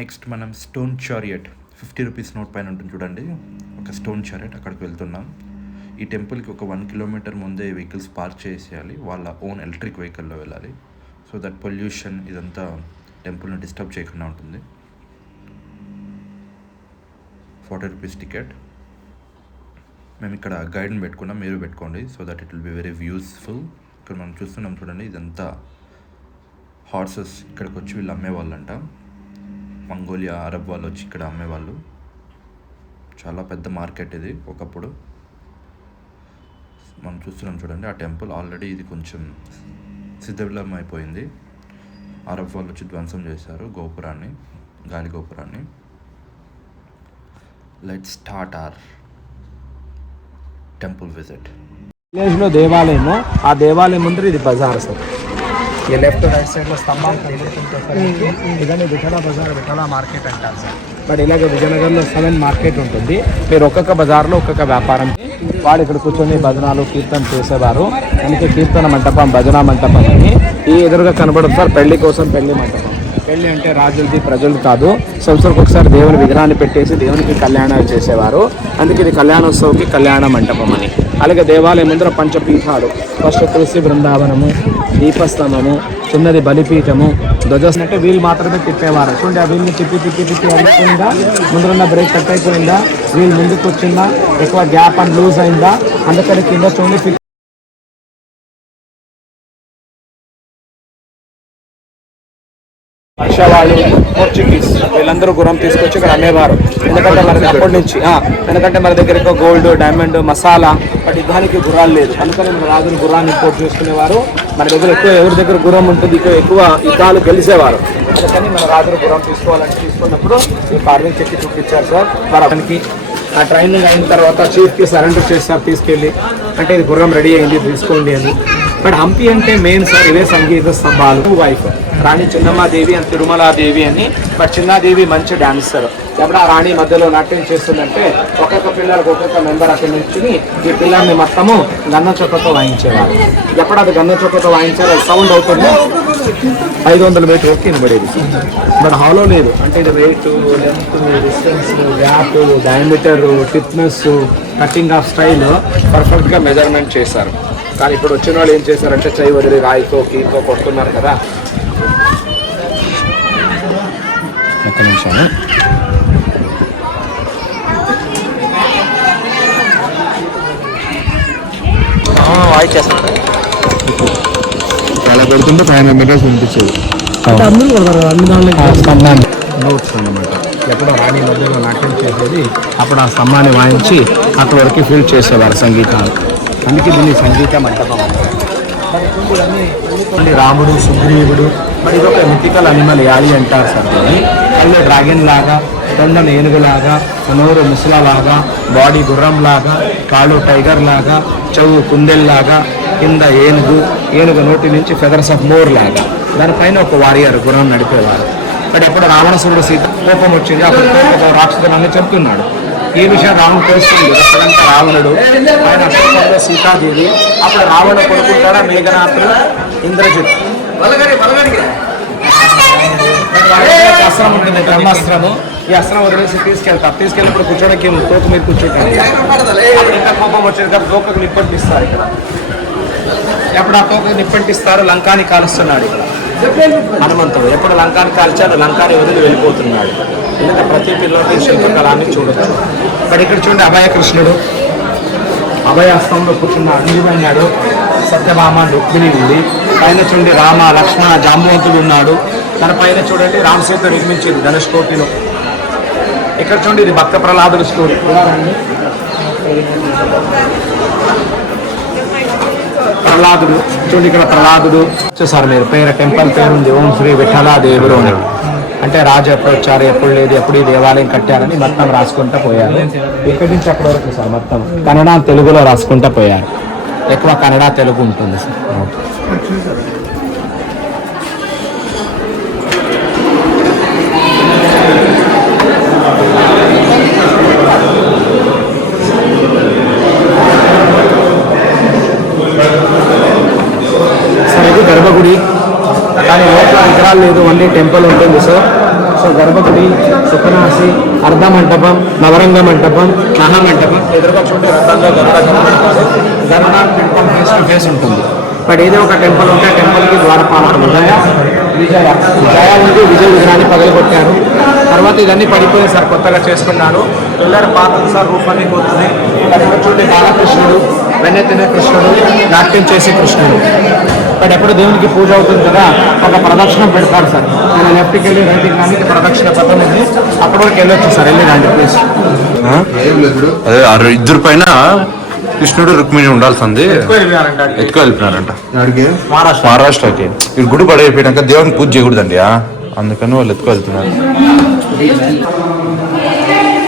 Next మనం stone chariot 50 rupees note పైన ఉంటుంది చూడండి, ఒక స్టోన్ చారియట్ అక్కడికి వెళ్తున్నాం. ఈ టెంపుల్కి ఒక 1 కిలోమీటర్ ముందే వెహికల్స్ పార్క్ చేసేయాలి, వాళ్ళ ఓన్ ఎలక్ట్రిక్ వెహికల్లో వెళ్ళాలి. సో దట్ పొల్యూషన్ ఇదంతా టెంపుల్ని డిస్టర్బ్ చేయకుండా ఉంటుంది. 40 రూపీస్ టికెట్. మేము ఇక్కడ గైడ్ని పెట్టుకున్నాం, మీరు పెట్టుకోండి, so that it will be very useful. ఇక్కడ మనం చూస్తున్నాం చూడండి, ఇదంతా హార్సెస్ ఇక్కడికి వచ్చి వీళ్ళు అమ్మేవాళ్ళంట. మంగోలియా అరబ్ వాళ్ళు వచ్చి ఇక్కడ అమ్మేవాళ్ళు. చాలా పెద్ద మార్కెట్ ఇది ఒకప్పుడు. మనం చూస్తున్నాం చూడండి, ఆ టెంపుల్ ఆల్రెడీ ఇది కొంచెం శిథిలం అయిపోయింది. అరబ్ వాళ్ళు వచ్చి ధ్వంసం చేశారు గోపురాన్ని, గాలి గోపురాన్ని. Let's start our temple visit. విలేజ్లో దేవాలయము, ఆ దేవాలయం ముందర ఇది బజార్ సార్. ఈ లెఫ్ట్ రైట్ సైడ్లో స్తంభాలు కనిపిస్తుంటే ఇదని విఠల బజార్, విఠల మార్కెట్ అంటారు సార్. బట్ ఇలాగే విజయనగరంలో 7 మార్కెట్ ఉంటుంది. మీరు ఒక్కొక్క బజార్లో ఒక్కొక్క వ్యాపారం. వాళ్ళు ఇక్కడ కూర్చొని భజనాలు కీర్తన చేసేవారు. అందుకే కీర్తన మంటపం, భజన మంటపం అని ఈ ఎదురుగా కనబడుతుంది సార్. పెళ్లి కోసం పెళ్లి మంటపం. పెళ్లి అంటే రాజులది ప్రజలు కాదు, సంవత్సరానికి ఒకసారి దేవుని విగ్రహాన్ని పెట్టేసి దేవునికి కళ్యాణాలు చేసేవారు. అందుకే ఇది కళ్యాణోత్సవంకి కళ్యాణ మంటపం అని. అలాగే దేవాలయం ముందర పంచపీఠాలు, ఫస్ట్ తులసి బృందావనము, దీపస్తంభము, చిన్నది బలిపీఠము, ధ్వజం అంటే వీళ్ళు మాత్రమే తిప్పేవారు. చూడండి, ఆ వీళ్ళని తిప్పి తిప్పి తిప్పి అయిపోయిందా, ముందున్న బ్రేక్ కట్ అయిపోయిందా, వీళ్ళు ముందుకు వచ్చిందా, ఎక్కువ గ్యాప్ అండ్ లూజ్ అయిందా, అందుకని కింద చూడండి వర్షవాళ్ళు, పోర్చుగీస్ వీళ్ళందరూ గుర్రం తీసుకొచ్చి ఇక్కడ అమ్మేవారు. ఎందుకంటే మన దగ్గర ఎక్కువ గోల్డ్, డైమండ్, మసాలా, బట్ యుద్ధానికి గుర్రాలు లేదు. అందుకని మన రాజులు గుర్రాన్ని ఇంపోర్ట్ చేసుకునేవారు. మన దగ్గర ఎక్కువ ఎవరి దగ్గర గుర్రం ఉంటుంది ఎక్కువ యుద్ధాలు గెలిచేవారు. అందుకని మన రాజులు గుర్రం తీసుకోవాలని తీసుకున్నప్పుడు ఈ కార్వింగ్ చెక్కి చూపించారు సార్. మరి అతనికి ఆ ట్రైనింగ్ అయిన తర్వాత చీఫ్కి సరెండర్ చేస్తారు తీసుకెళ్ళి, అంటే ఇది గుర్రం రెడీ అయింది తీసుకోండి అని. బట్ హంపి అంటే మెయిన్ సార్ ఇవే సంగీత స్తంభాలు. వైఫ్ రాణి చిన్నమ్మాదేవి అని, తిరుమలాదేవి అని. బట్ చిన్నాదేవి మంచి డాన్సర్. ఎప్పుడు ఆ రాణి మధ్యలో నాట్యం చేస్తుందంటే ఒక్కొక్క పిల్లలకు ఒక్కొక్క మెంబర్ అక్కడి నుంచి ఈ పిల్లల్ని మొత్తము గన్న చొక్కతో వాయించేవారు. ఎప్పుడు అది గన్న చొక్కతో వాయించారు, సౌండ్ అవుతుంది 500 మీటర్ వరకు వినబడేది. బట్ హాలో లేదు, అంటే ఇది weight, length, distance, gap, diameter, thickness, cutting of style పర్ఫెక్ట్గా మెజర్మెంట్ చేశారు. కానీ ఇప్పుడు వచ్చిన వాళ్ళు ఏం చేశారంటే చెయ్యి వదిలి రాయితో కీతో కొడుతున్నారు కదా. ఒక్క నిమిషం, వాయిస్ చేస్తాను. చాలా పెడుతుంటే 500 మీటర్స్ వినిపించేది. నోట్స్ అన్నమాట. ఎప్పుడో రాణి మధ్యలో నాట్యం చేసేది, అప్పుడు ఆ స్తంభాన్ని వాయించి అక్కడ వరకు ఫీల్ చేసేవారు సంగీతాలు. అందుకే దీన్ని సంగీత మంటపం అంటారు. రాముడు, సుగ్రీవుడు, మరి ఇదొక మిథికల్ అనిమల్, యాలి అంటారు సార్ దీన్ని. కళ్ళు డ్రాగన్ లాగా, తొండలు ఏనుగులాగా, నోరు ముసలలాగా, బాడీ గుర్రంలాగా, కాళ్ళు టైగర్ లాగా, చెవు కుందెల్లాగా, కింద ఏనుగు నోటి నుంచి ఫెదర్స్ ఆఫ్ మోర్ లాగా, దానిపైన ఒక వారియర్ గుర్రం నడిపేవారు. బట్ ఎప్పుడు రావణాసురుడు సీత కోపం వచ్చింది, అప్పుడు కోపం రాక్షసులన్నీ చెప్తున్నాడు. ఈ విషయం రాముడు తెలుస్తుంది. రావణుడు ఆయన అశోకంలో సీతాదేవి, అప్పుడు రావణుడు కొడుకుంటాడా మేఘనాథుడు, ఇంద్రజిత్. అస్త్రం ఉంటుంది, బ్రహ్మాస్త్రము. ఈ అస్త్రం వదిలేసి తీసుకెళ్ళినప్పుడు కూర్చోడానికి తోక మీద కూర్చోటానికి ఇంకా కోపం వచ్చేది కదా, తోకకు నిప్పంటిస్తారు. ఇక్కడ ఎప్పుడు ఆ తోకకు నిప్పంటిస్తారు, లంకాని కాలుస్తున్నాడు. ఇక్కడ హనుమంతుడు ఎప్పుడు లంకాని కాల్చాడు, లంకాని వదిలి వెళ్ళిపోతున్నాడు. ఎందుకంటే ప్రతి పిల్లలకి శిల్పకళాన్ని చూడొచ్చు. బట్ ఇక్కడ చూడండి, అభయకృష్ణుడు అభయాస్తంలో కూర్చున్న అంజుమన్నాడు, సత్యభామ రుక్మిణి ఉంది. పైన చూడండి రామ, లక్ష్మణ, జాంబవంతుడు ఉన్నాడు. తన పైన చూడండి రామసీత నిర్మించింది ధనుష్కోటిలో. ఇక్కడ చూడండి, ఇది భక్త ప్రహ్లాదుల స్టోరీ. ప్రహ్లాదుడు చూడండి, ఇక్కడ ప్రహ్లాదుడు చూసారు మీరు. టెంపుల్ పేరు ఉంది, ఓం శ్రీ విఠలాదేవుడు అని. అంటే రాజు ఎప్పుడు వచ్చారు, ఎప్పుడు లేదు, ఎప్పుడు ఈ దేవాలయం కట్టారని మొత్తం రాసుకుంటూ పోయారు. ఇక్కడి నుంచి అక్కడి వరకు సార్ మొత్తం కన్నడ, తెలుగులో రాసుకుంటూ పోయారు. ఎక్కువ కన్నడ, తెలుగు ఉంటుంది సార్. సార్ ఇది గర్భగుడి, కానీ లోపల విగ్రహాలు లేదు, ఓన్లీ టెంపుల్ ఉంటుంది సార్. సో గర్భగుడి, సుఖనాసి, అర్ధ మంటపం, నవరంగ మంటపం, మహామంటపం, ఎదురుగా చూడండి రథంలో గరుడ టెంపుల్ ఫేస్ టు ఫేస్ ఉంటుంది. బట్ ఏదో ఒక టెంపుల్ ఉంటే టెంపుల్కి ద్వారపాలకులు విజయ ఉంది. విజయ విగ్రహాన్ని పగలగొట్టారు. తర్వాత ఇదన్నీ పడిపోయి సార్ కొత్తగా చేసుకున్నారు. పిల్లల పాత్ర సార్ రూపాన్ని పోతుంది. ఇక్కడ చూడండి బాలకృష్ణుడు, వెన్నె తినే కృష్ణుడు, నాట్యం చేసే కృష్ణుడు. బట్ ఎప్పుడు దేవునికి పూజ అవుతుంది కదా, ఒక ప్రదక్షిణం పెడతారు సార్. నేను లెఫ్ట్కి వెళ్ళి రైట్కి కానీ ప్రదక్షిణ పథం ఉంది, అక్కడ వరకు వెళ్ళొచ్చు సార్. వెళ్ళి రండి ప్లీజ్. అదే ఇద్దరు పైన కృష్ణుడు రుక్మిణి ఉండాల్సింది ఎక్కువ వెళ్ళిపోయినారంట మహారాష్ట్రకి. ఈ గుడి పడైపోయాక దేవుని పూజ చేయకూడదండి, అందుకని వాళ్ళు ఎక్కువ వెళ్తున్నారు.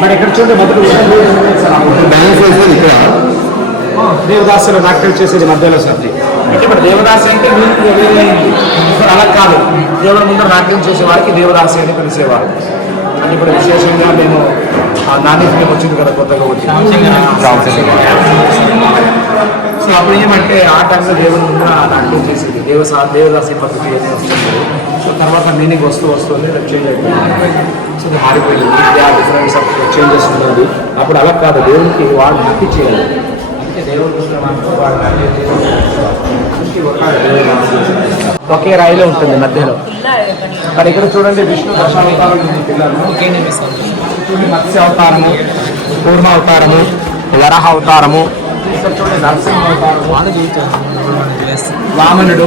మరి ఇక్కడ చూడండి మొదటి ఇక్కడ దేవదాసులు నాట్యం చేసేది మధ్యలో సార్. అంటే ఇప్పుడు దేవదాసి అంటే అలా కాదు, దేవుడి ముందు నాట్యం చేసే వారికి దేవదాసి అని పిలిచేవారు. అంటే ఇప్పుడు విశేషంగా మేము నాని ఫిలిం వచ్చింది కదా కొత్తగా వచ్చింది. సో అప్పుడు ఏమంటే ఆ టైంలో దేవుని ముందు నాట్యం చేసేది దేవదాసి పద్ధతి ఏమి వస్తుంది. సో తర్వాత మీనింగ్ వస్తుంది చేంజ్ అయిపోయింది. సో అది మారిపోయింది. డిఫరెన్స్ చేంజెస్ ఉంటుంది. అప్పుడు అలా కాదు, దేవునికి వాడు భక్తి చేయాలి. అంటే దేవుడి ముందు మాత్రం వాడు నాట్యం ఒకే రాయిలో ఉంటుంది మధ్యలో. మరి ఇక్కడ చూడండి విష్ణు దశావతారం చూడండి, మత్స్య అవతారము, కూర్మ అవతారము, వరహ అవతారము, ఇక్కడ చూడండి నరసింహ అవతారము, వామనుడు,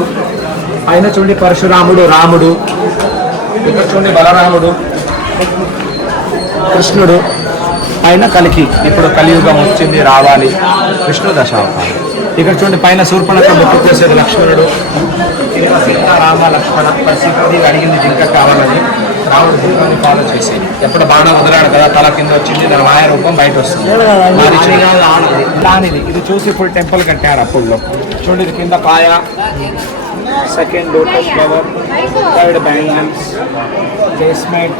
ఆయన చూడండి పరశురాముడు, రాముడు, ఇక్కడ చూడండి బలరాముడు, కృష్ణుడు, ఆయన కలికి. ఇప్పుడు కలియుగం వచ్చింది రావాలి, విష్ణు దశావతారం. ఇక్కడ చూడండి పైన శూర్పణఖ మొక్కు కోసేది లక్ష్మణుడు. ఇక్కడ సీతారామ లక్ష్మణ సీతాదేవి అడిగింది జింక కావాలని, రాముడు జింకని ఫాలో చేసేది. ఎప్పుడు బాణం వదిలాడు కదా, తల కింద వచ్చింది, దాని మాయ రూపం బయట వస్తుంది. దానిది ఇది చూసి ఇప్పుడు టెంపుల్ కట్టారు అప్పుల్లో. చూడండి ఇది కింద పాయ, second lotus flower, third bangles, basement,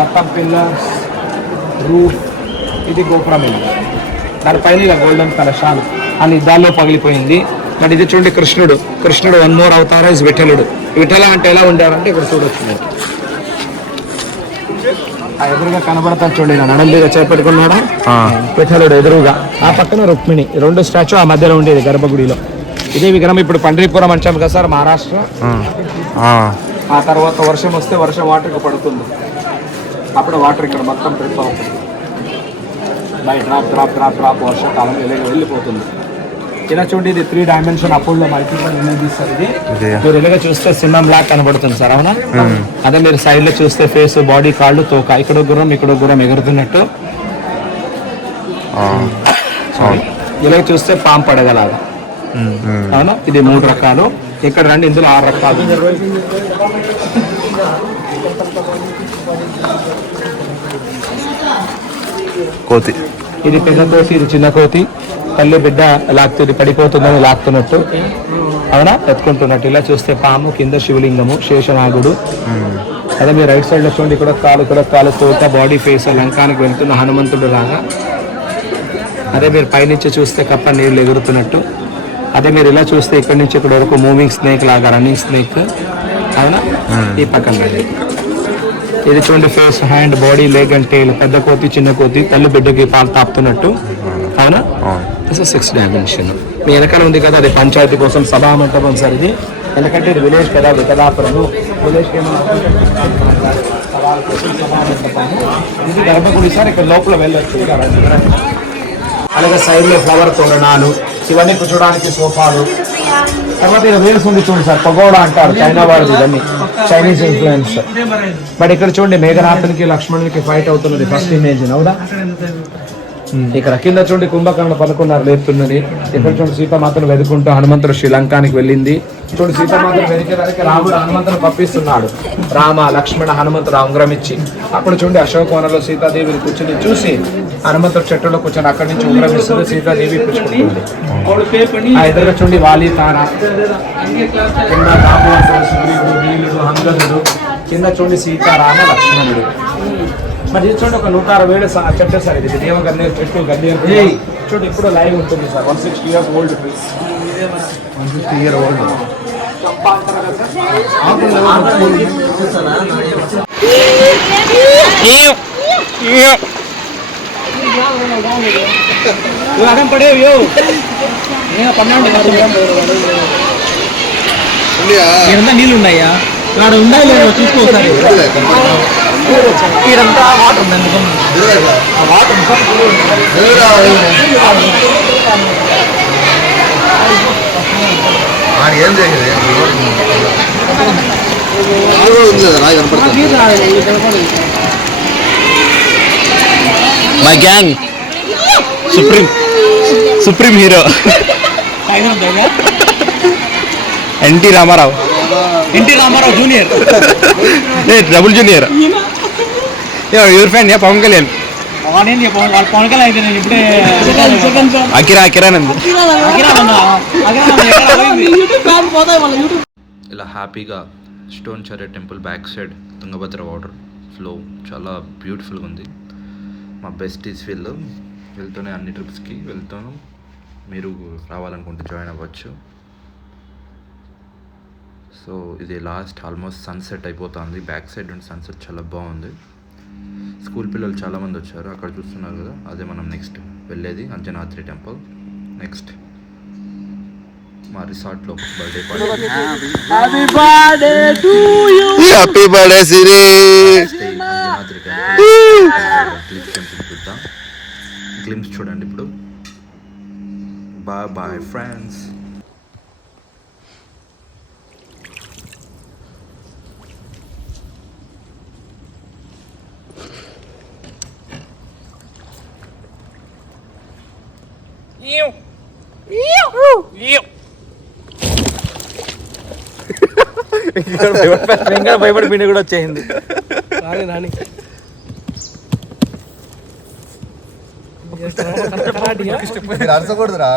మొత్తం పిల్లర్స్, రూఫ్, ఇది గోపురం. దానిపైన ఇలా గోల్డెన్ కలశాలు అని ఇద్దాల్లో పగిలిపోయింది. మరి ఇది చూడండి కృష్ణుడు. కృష్ణుడు వన్ మోర్ అవతారం ఇస్ విఠలుడు. విఠల అంటే ఎలా ఉండాలంటే ఇక్కడ చూడొచ్చు మీరు. ఆ ఎదురుగా కనబడతాను చూడండి, నడల మీద చేపట్టుకున్నాడా విఠలుడు ఎదురుగా. ఆ పక్కన రుక్మిణి, రెండు స్టాచ్యూ ఆ మధ్యలో ఉండేది గర్భగుడిలో. ఇదే విగ్రహం ఇప్పుడు పండ్రీపురం అంటాం కదా సార్ మహారాష్ట్ర. ఆ తర్వాత వర్షం వస్తే వర్షం వాటర్కి పడుతుంది, అప్పుడు వాటర్ ఇక్కడ మొత్తం పెడతా ఉంటుంది. By drop drop drop drop వర్షాకాలం వెళ్ళిపోతుంది. ఇలా చూడండి ఇది 3 డైమెన్షన్ అప్పుడు మల్టిపుల్ ఇమేజెస్ సార్. ఇది మీరు ఇలాగ చూస్తే సింహం లాగా కనబడుతుంది సార్, అవునా? అదే మీరు సైడ్ లో చూస్తే ఫేస్, బాడీ, కాళ్ళు, తోక, ఇక్కడ గుర్రం ఎగురుతున్నట్టు. ఇలాగ చూస్తే పాము పడగలాగా, అవునా? ఇది 3 రకాలు. ఇక్కడ రండి, ఇందులో 6 రకాలు. కోతి, ఇది పెద్ద కోతి, ఇది చిన్న కోతి. తల్లి బిడ్డ లాక్తుంది, పడిపోతుందని లాక్కున్నట్టు, అవునా? ఎత్తుకుంటున్నట్టు. ఇలా చూస్తే పాము, కింద శివలింగము, శేషనాగుడు. అదే మీరు రైట్ సైడ్ లో చూడండి, ఇక్కడ కాలు, తోక, బాడీ, ఫేస్ లంకానికి వెళ్తున్న హనుమంతుడు లాగా. అదే మీరు పైనుంచి చూస్తే కప్ప నీళ్ళు ఎగురుతున్నట్టు. అదే మీరు ఇలా చూస్తే ఇక్కడి నుంచి ఇక్కడ వరకు మూవింగ్ స్నేక్ లాగా, రన్నింగ్ స్నేక్, అవునా? ఈ పక్కన ఇది చూడండి face, hand, body, leg and tail. పెద్ద కోతి, చిన్న కోతి, తల్లి బిడ్డకి పాలు తాపుతున్నట్టు, అవునా? 6 డైమెన్షన్. మీ వెనకాల ఉంది కదా, అది పంచాయతీ కోసం సభా మంటపం సార్ ఇది. ఎందుకంటే ఇది విలేజ్ కదా, వికలాపురము విలేజ్కి ఇది గర్భగుడి సార్. ఇక్కడ లోపల వెళ్ళొచ్చు. అలాగే సైడ్లో ఫ్లవర్ తోరణాలు, ఇవన్నీ కూర్చోడానికి సోఫాలు. తర్వాత ఇది రీల్స్ ఉంది చూడండి సార్, పగోడా అంటారు, చైనా వాళ్ళది, ఇవన్నీ చైనీస్ ఇన్ఫ్లుయెన్స్. బట్ ఇక్కడ చూడండి మేఘనాథునికి లక్ష్మణునికి ఫైట్ అవుతున్నది ఫస్ట్ ఇమేజ్, అవునా? ఇక్కడ కింద చూడండి కుంభకర్ణ పనుకున్నారు లేపుతున్నది. ఇక్కడ చూడండి సీతామాతను వెతుకుంటూ హనుమంతుడు శ్రీలంకానికి వెళ్ళింది. చూడండి సీతామాతను వెతికేదానికి రాముడు హనుమంతును పంపిస్తున్నాడు. రామ లక్ష్మణ హనుమంతుడు ఉంగరం ఇచ్చి. అప్పుడు చూడండి అశోకవనంలో సీతాదేవిని కూర్చుని చూసి హనుమంతుడు చెట్టులో కూర్చొని అక్కడి నుంచి ఉంగరం ఇస్తుంది, సీతాదేవి పుచ్చుకుంటుంది. ఆ ఎదురుగా చూడండి వాలి తార, కింద కాపువంతుడు, సూర్యుడు, నీలుడు, హంగదుడు, కింద చూడండి సీతారామ లక్ష్మణుడు. మరి చూడండి ఒక 160 చెట్టు సార్. ఇది దేవగన్నేరు చెట్టు, గన్నేరు చూడండి ఇప్పుడు లైవ్ ఉంటుంది sir. 160 years old tree, 150 year old. అడం పడే ఇదంతా నీళ్ళు ఉన్నాయా ఆడ ఉండాలి లేదు చూసుకోసారి ఇదంతా వాటర్ ఉంది ఏం చేయాలి my gang supreme hero NT Rama Rao junior double junior ఎవరి ఫ్యాన్ పవన్ కళ్యాణ్ పవన్ కళ్యాణ్ అయితే నేను ఇప్పుడే అకిరానంద్ ఇలా హ్యాపీగా stone chariot temple back side Tungabhadra water flow చాలా బ్యూటిఫుల్గా ఉంది. మా బెస్టీస్ వెళ్తూనే అన్ని ట్రిప్స్కి వెళ్తాను. మీరు రావాలనుకుంటే జాయిన్ అవ్వచ్చు. సో ఇది లాస్ట్ ఆల్మోస్ట్ సన్సెట్ అయిపోతుంది. బ్యాక్ సైడ్ నుండి సన్సెట్ చాలా బాగుంది. స్కూల్ పిల్లలు చాలామంది వచ్చారు, అక్కడ చూస్తున్నారు కదా, అదే మనం నెక్స్ట్ వెళ్ళేది అంజనాద్రి టెంపుల్. నెక్స్ట్ మా రిసార్ట్లో birthday party. Happy birthday Siri. Anjanadri temple temple చూద్దాం. గ్లిమ్స్ చూడండి ఇప్పుడు. Bye bye friends. భయపడి పిండి కూడా వచ్చేసింది. రాని అరసకూడదురా.